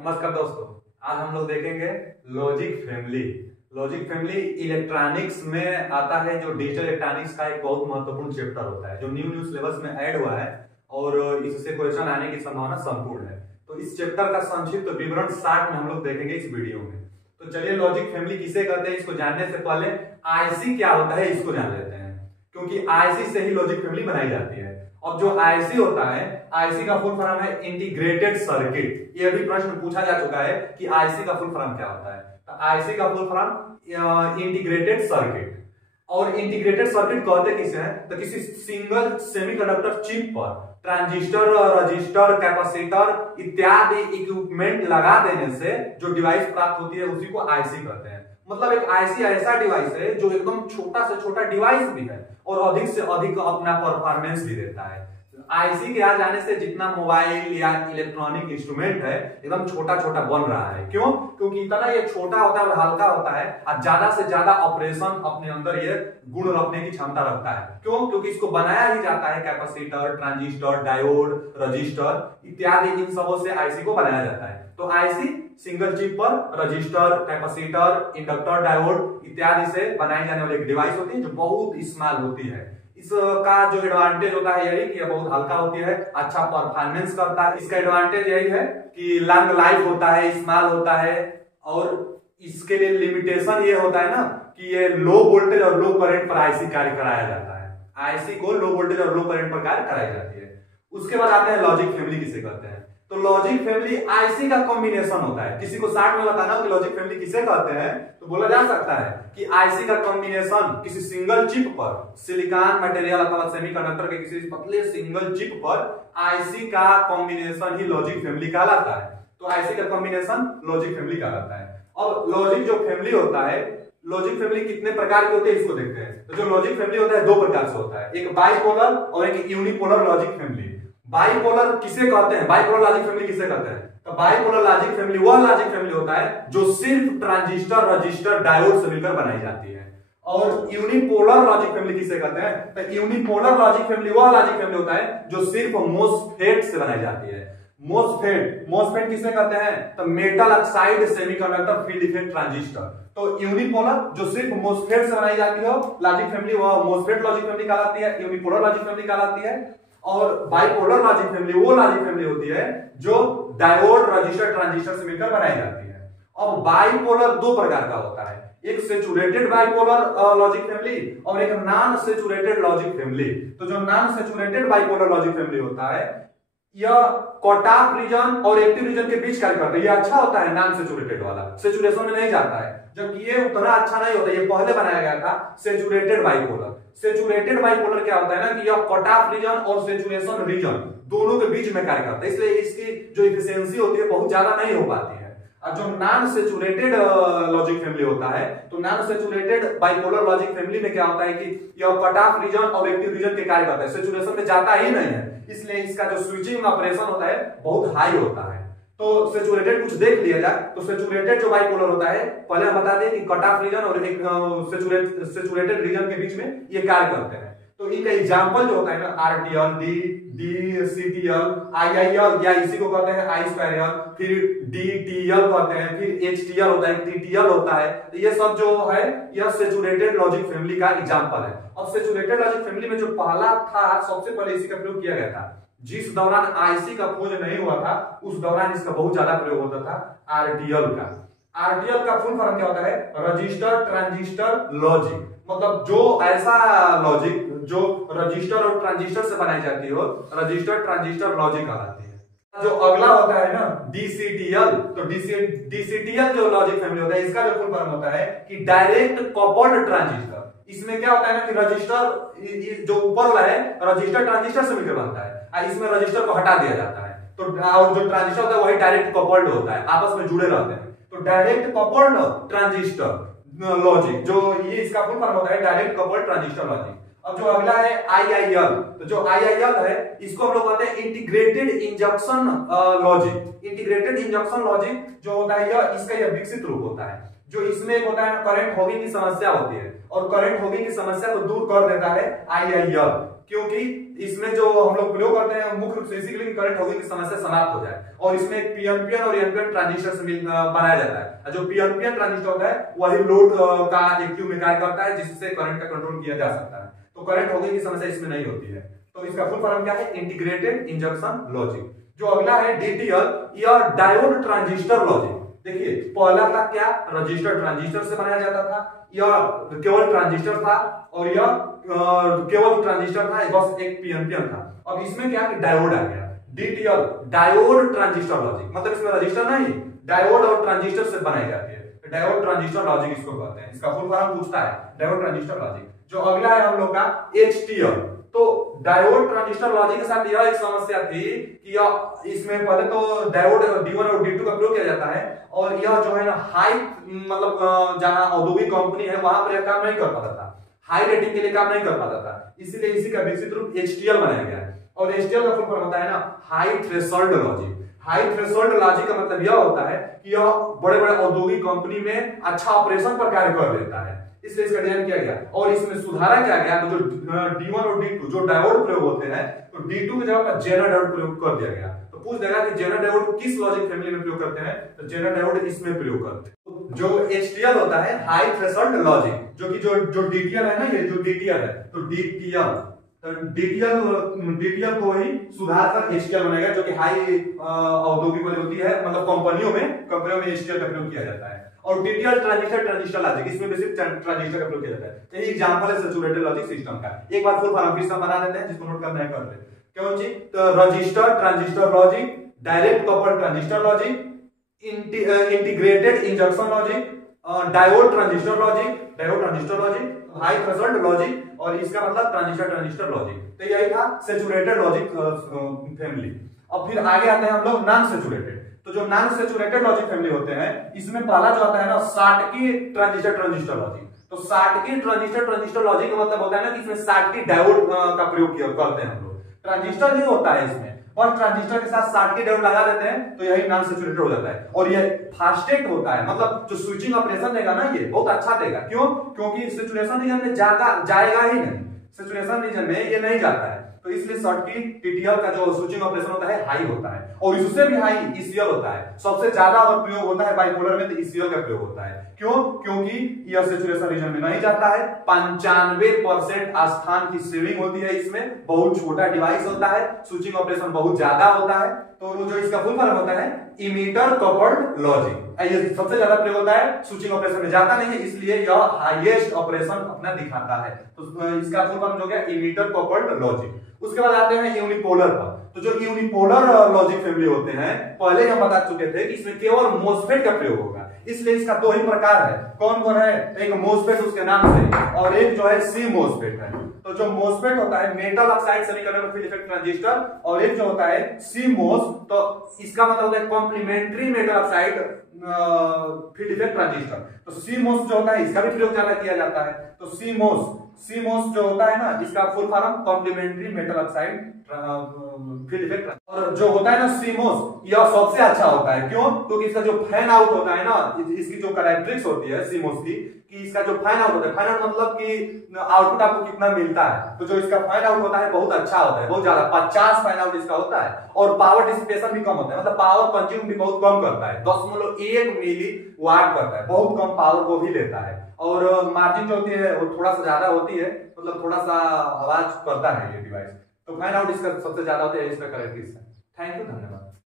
नमस्कार दोस्तों, आज हम लोग देखेंगे logic family. Logic family electronics में आता है, जो डिजिटल इलेक्ट्रॉनिक्स का एक बहुत महत्वपूर्ण चैप्टर होता है, जो न्यू सिलेबस में ऐड हुआ है और इससे क्वेश्चन आने की संभावना संपूर्ण है। तो इस चैप्टर का संक्षिप्त विवरण शार्ट में हम लोग देखेंगे इस वीडियो में। तो चलिए, लॉजिक फैमिली किसे कहते हैं इसको जानने से पहले आईसी क्या होता है इसको जान लेते हैं, क्योंकि आईसी से ही लॉजिक फैमिली बनाई जाती है। अब जो आईसी होता है, आईसी का फुल फॉर्म है इंटीग्रेटेड सर्किट। ये भी प्रश्न पूछा जा चुका है कि आईसी का फुल फॉर्म क्या होता है। तो आईसी का फुल फॉर्म इंटीग्रेटेड सर्किट। और इंटीग्रेटेड सर्किट कहते किसे हैं? तो किसी सिंगल सेमीकंडक्टर चिप पर ट्रांजिस्टर, रजिस्टर, कैपेसिटर इत्यादि इक्विपमेंट लगा देने से जो डिवाइस प्राप्त होती है उसी को आईसी कहते हैं। मतलब एक आईसी ऐसा डिवाइस है जो एकदम छोटा से छोटा डिवाइस भी है और अधिक से अधिक अपना परफॉर्मेंस भी देता है। आईसी के आ जाने से जितना मोबाइल या इलेक्ट्रॉनिक इंस्ट्रूमेंट है एकदम छोटा छोटा बन रहा है। क्यों? क्योंकि इतना ये छोटा होता है और हल्का होता है और ज्यादा से ज्यादा ऑपरेशन अपने अंदर ये गुण रखने की क्षमता रखता है। क्यों? क्योंकि इसको बनाया ही जाता है कैपेसिटर, ट्रांजिस्टर, डायोड, रजिस्टर इत्यादि इन सबों से आईसी को बनाया जाता है। तो आईसी सिंगल चिप पर रजिस्टर, कैपेसिटर, इंडक्टर, डायोड इत्यादि से बनाई जाने वाली एक डिवाइस होती है जो बहुत स्मॉल होती है। इसका जो एडवांटेज होता है यही कि यह बहुत हल्का होती है, अच्छा परफॉर्मेंस करता है। इसका एडवांटेज यही है कि लॉन्ग लाइफ होता है, स्मॉल होता है। और इसके लिए लिमिटेशन ये होता है ना कि ये लो वोल्टेज और लो करंट पर आईसी कार्य कराया जाता है। आईसी को लो वोल्टेज और लो करंट पर कार्य कराई जाती है। उसके बाद आते हैं लॉजिक फैमिली किसे कहते हैं। तो लॉजिक फैमिली आईसी का कॉम्बिनेशन होता है। किसी को शार्ट में बताना हो कि लॉजिक फैमिली किसे कहते हैं तो बोला जा सकता है कि आईसी का कॉम्बिनेशन किसी सिंगल चिप पर सिलिकॉन मटेरियल अथवा सेमीकंडक्टर के किसी पतले सिंगल चिप पर आईसी का कॉम्बिनेशन ही लॉजिक फैमिली कहलाता है। तो आईसी का कॉम्बिनेशन लॉजिक फैमिली कहलाता है। अब लॉजिक जो फैमिली होता है, लॉजिक फैमिली कितने प्रकार के होते हैं इसको देखते हैं। तो जो लॉजिक फैमिली होता है दो प्रकार से होता है, एक बाइपोलर और एक यूनिपोलर लॉजिक फैमिली। बाइपोलर किसे कहते हैं? बाइपोलर लॉजिक फैमिली किसे कहते हैं? तो बाइपोलर लॉजिक फैमिली वह लॉजिक फैमिली होता है जो सिर्फ ट्रांजिस्टर, रजिस्टर, डायोड से मिलकर बनाई जाती है। और यूनिपोलर लॉजिक फैमिली किसे कहते हैं? तो यूनिपोलर लॉजिक फैमिली वह लॉजिक फैमिली होता है जो सिर्फ मोसफेट से बनाई जाती है। मोसफेट किसे कहते हैं? तो metal oxide semiconductor field effect transistor. तो यूनिपोलर जो सिर्फ मोसफेट से बनाई जाती है लॉजिक फैमिली वह मोसफेट लॉजिक फैमिली कहलाती है, यूनिपोलर लॉजिक फैमिली कहलाती है। और बाइपोलर लॉजिक फैमिली वो लॉजिक फैमिली होती है जो डायोड, रजिस्टर, ट्रांजिस्टर से मिलकर बनाई जाती है। अब बाइपोलर दो प्रकार का होता है, एक सेचुरेटेड बाइपोलर लॉजिक फैमिली और एक नॉन सेचुरेटेड लॉजिक फैमिली। तो जो non saturated bipolar logic family होता है यह कट ऑफ रीजन और एक्टिव रीजन के बीच कार्य करता है। ये अच्छा होता है नॉन सेचुरेटेड वाला, सेचुरेशन में नहीं जाता है, जबकि ये उतना अच्छा नहीं होता। ये पहले बनाया गया था सेचुरेटेड बाइपोलर। सेचुरेटेड बाइपोलर क्या होता है ना कि यह कट ऑफ रीजन और सेचुरेशन रीजन दोनों के बीच में कार्य करता है, इसलिए इसकी जो एफिशिएंसी होती है बहुत ज्यादा नहीं हो पाती है। और जो नॉन सेचुरेटेड लॉजिक फैमिली होता है, तो non saturated bipolar logic family में क्या होता है कि यह कट ऑफ रीजन और एक्टिव रीजन के कार्य करता है, सेचुरेशन में जाता ही नहीं है, इसलिए इसका जो स्विचिंग ऑपरेशन होता है बहुत हाई होता है। तो सेचुरेटेड कुछ देख लिया जाए तो सेचुरेटेड जो बाइपोलर होता है, पहले हम बता दें कि कट ऑफ रीजन और एक सेचुरेटेड रीजन के बीच में ये कार्य करते हैं। तो इनका एग्जांपल जो होता है ना आरटीएल, डीसीटीएल, आईआईएल या इसी को कहते हैं आई स्क्वायर, फिर डीटीएल कहते हैं, फिर एचटीएल होता है, टीटीएल होता है। तो ये सब जो है यह सेचुरेटेड लॉजिक फैमिली का एग्जांपल है। अब सेचुरेटेड लॉजिक फैमिली में जो पहला था, सबसे पहले इसी का प्रयोग किया गया था। जिस दौरान आईसी का खोज नहीं हुआ था उस दौरान इसका बहुत ज्यादा प्रयोग होता था, आरटीएल का। आरटीएल का फुल फॉर्म क्या होता है? Register transistor logic. मतलब जो ऐसा लॉजिक जो रजिस्टर और ट्रांजिस्टर से बनाई जाती हो, रजिस्टर ट्रांजिस्टर लॉजिक कहलाती है। जो अगला होता है ना डीसीटीएल, तो डीसीटीएल जो लॉजिक फैमिली होता है इसका जो फुल फॉर्म होता है कि डायरेक्ट कपल्ड ट्रांजिस्टर। इसमें क्या होता है ना कि रजिस्टर जो ऊपर वाला है रजिस्टर ट्रांजिस्टर से मिलकर बनता है, इसमें रजिस्टर को हटा दिया जाता है। तो और जो ट्रांजिस्टर होता है वही डायरेक्ट कपल्ड होता है, आपस में जुड़े रहते हैं। तो डायरेक्ट कपल्ड ट्रांजिस्टर लॉजिक, जो ये इसका फुल फॉर्म होता है डायरेक्ट कपल्ड ट्रांजिस्टर लॉजिक। अब जो अगला है आईआईएल, तो जो आईआईएल है इसको हम लोग कहते हैं integrated injunction logic. Integrated injunction logic जो होता है इसका यह विकसित रूप होता है। जो इसमें एक होता है करंट होगिंग की समस्या होती है और करंट होगिंग की समस्या को दूर कर देता है आईआईएल, क्योंकि इसमें जो हम लोग प्रयोग करते हैं मुख्य रूप से इसी के लिए करंट होगिंग की समस्या समाप्त हो जाए। और इसमें एक पीएनपीएन और एनपीएन ट्रांजिस्टर से बनाया जाता है। जो पीएनपीएन ट्रांजिस्टर होता है वही लोड का एक्टिव में कार्य करता है, जिससे करंट का कंट्रोल किया जा सकता है। तो करंट होने की समस्या इसमें नहीं होती है। तो इसका फुल फॉर्म क्या है? Integrated injunction logic. जो अगला है डीटीएल या डायोड ट्रांजिस्टर लॉजिक। देखिए पहला था क्या? रजिस्टर ट्रांजिस्टर से बनाया जाता था, या केवल ट्रांजिस्टर था, और यह केवल ट्रांजिस्टर था, बस एक पीएनपीएन था। अब इसमें क्या कि डायोड आ गया, डीटीएल डायोड ट्रांजिस्टर लॉजिक, मतलब इसमें रजिस्टर नहीं, डायोड और ट्रांजिस्टर से बनाई जाती है, डायोड ट्रांजिस्टर लॉजिक इसको कहते हैं। इसका फुल फॉर्म पूछता है डायोड ट्रांजिस्टर लॉजिक। जो अगला है हम लोग का एचटीएल। तो डायोड ट्रांजिस्टर लॉजिक के साथ यह एक समस्या थी कि इसमें पहले तो डायोड D1 और D2 का प्रयोग किया जाता है, और यह जो है ना हाई, मतलब जहां औद्योगिक कंपनी है वहां पर यह काम नहीं कर पाता था, हाई रेटिंग के लिए काम नहीं कर पाता था, इसीलिए इसी का विकसित रूप एचटीएल बनाया गया है। और एचटीएल का फुल फॉर्म होता है ना high threshold logic. High threshold logic का मतलब यह होता है कि यह बड़े बड़े औद्योगिक कंपनी में अच्छा ऑपरेशन पर कार्य कर लेता है, इसलिए इसका डिजाइन किया गया। और इसमें सुधारा क्या गया, तो जो D1 और D2 जो डायोड प्रयोग होते हैं, तो D2 की जगह पर जेनर डायोड प्रयोग कर दिया गया। तो पूछ देगा कि जेनर डायोड किस लॉजिक फैमिली में प्रयोग करते हैं, तो जेनर डायोड इसमें प्रयोग करते हैं। जो एचटीएल होता है हाई थ्रेशोल्ड लॉजिक, जो कि जो डीटीएल है ना, ये जो डीटीएल है, तो डीटीएल को ही सुधार कर एचटीएल बनाएगा, जो कि हाई औद्योगिक वाली होती है, मतलब कंपनियों में एचटीएल का प्रयोग किया जाता है। और डीटीएल ट्रांजिस्टर लॉजिक, इसमें बेसिक ट्रांजिस्टर का प्रयोग किया जाता है। यही एग्जांपल है सैचुरेटेड लॉजिक सिस्टम का। एक बार फुल फॉर्म फिर से बना लेते हैं, जिसको नोट करना है कर ले। क्यों जी? तो register transistor logic, direct coupled transistor logic, integrated injunction logic, diode transistor logic, high threshold logic, और इसका मतलब ट्रांजिस्टर लॉजिक। तो यही था सैचुरेटेड लॉजिक फैमिली। अब फिर आगे आते हैं हम लोग नॉन सैचुरेटेड। तो जो नॉन सैचुरेटेड लॉजिक फैमिली होते हैं, इसमें पहला जो आता है ना Schottky ट्रांजिस्टर लॉजिक। तो Schottky ट्रांजिस्टर लॉजिक का मतलब होता है ना कि इसमें Schottky डायोड का प्रयोग करते हैं हम लोग। ट्रांजिस्टर नहीं होता है इसमें, और ट्रांजिस्टर के साथ Schottky डायोड लगा देते हैं, तो यही नॉन सैचुरेटेड हो जाता है। और ये फास्टेस्ट होता है, मतलब जो स्विचिंग ऑपरेशन देगा ना ये बहुत अच्छा देगा। क्यों? क्योंकि सैचुरेशन रीजन में जाएगा ही नहीं, सैचुरेशन रीजन में ये नहीं जाता है, तो इसलिए Schottky टीटीएल का जो स्विचिंग ऑपरेशन होता है हाई होता है, और इससे भी हाई ईसीएल होता है। सबसे ज्यादा और प्रयोग होता है बाइपोलर में, तो ईसीएल का प्रयोग होता है। क्यों? क्योंकि यह सैचुरेशन रीजन में नहीं जाता है, 95% स्थान की सेविंग होती है इसमें, बहुत छोटा डिवाइस होता है, स्विचिंग ऑपरेशन बहुत ज्यादा होता है। तो जो इसका फुल फॉर्म होता है इमीटर कपल्ड लॉजिक, ये सबसे ज्यादा प्रयोग होता है, स्विचिंग ऑपरेशन में जाता नहीं है, इसलिए यह हाईएस्ट ऑपरेशन अपना दिखाता है। तो इसका फुल फॉर्म हो गया इमीटर कपल्ड लॉजिक। उसके बाद आते हैं यूनिपोलर पर। तो जो यूनिपोलर लॉजिक फैमिली होते हैं, पहले हम बता चुके थे कि इसमें केवल मोसफेट का प्रयोग होगा, इसलिए इसका दो ही प्रकार है। कौन कौन है? एक मोसफेट उसके नाम से, और एक जो है सी मोसफेट है। तो जो मोसफेट होता है metal oxide semiconductor field effect transistor, और एक जो होता है सी मोस, तो इसका मतलब होता है complementary metal oxide field effect transistor. तो सी मोस जो होता है इसका भी प्रयोग ज्यादा किया जाता है। तो सी मोस जो होता है ना, इसका full form complementary metal oxide field effect. और जो होता है ना सीमोस, यह सबसे अच्छा होता है। क्यों? क्योंकि इसका जो फैन आउट होता है ना, इसकी जो कैरेक्टरिस्टिक्स होती है सीमोस की, कि इसका जो फैन आउट होता है, फैन आउट मतलब कि आउटपुट आपको कितना मिलता है, तो जो इसका फैन आउट होता है बहुत अच्छा होता है, बहुत ज्यादा 50 फैन आउट इसका होता है। और पावर डिसिपेशन भी कम होता है, मतलब पावर कंज्यूम भी बहुत कम करता है, 10.1 मिली वाट करता है, बहुत कम पावर को भी लेता है। और मार्जिन जो होती है वो थोड़ा सा ज्यादा होती है, मतलब थोड़ा सा आवाज करता है ये डिवाइस। तो फैन आउट इसका सबसे ज्यादा होता है, इसका कैरेक्टरिस्टिक्स है। थैंक यू, धन्यवाद।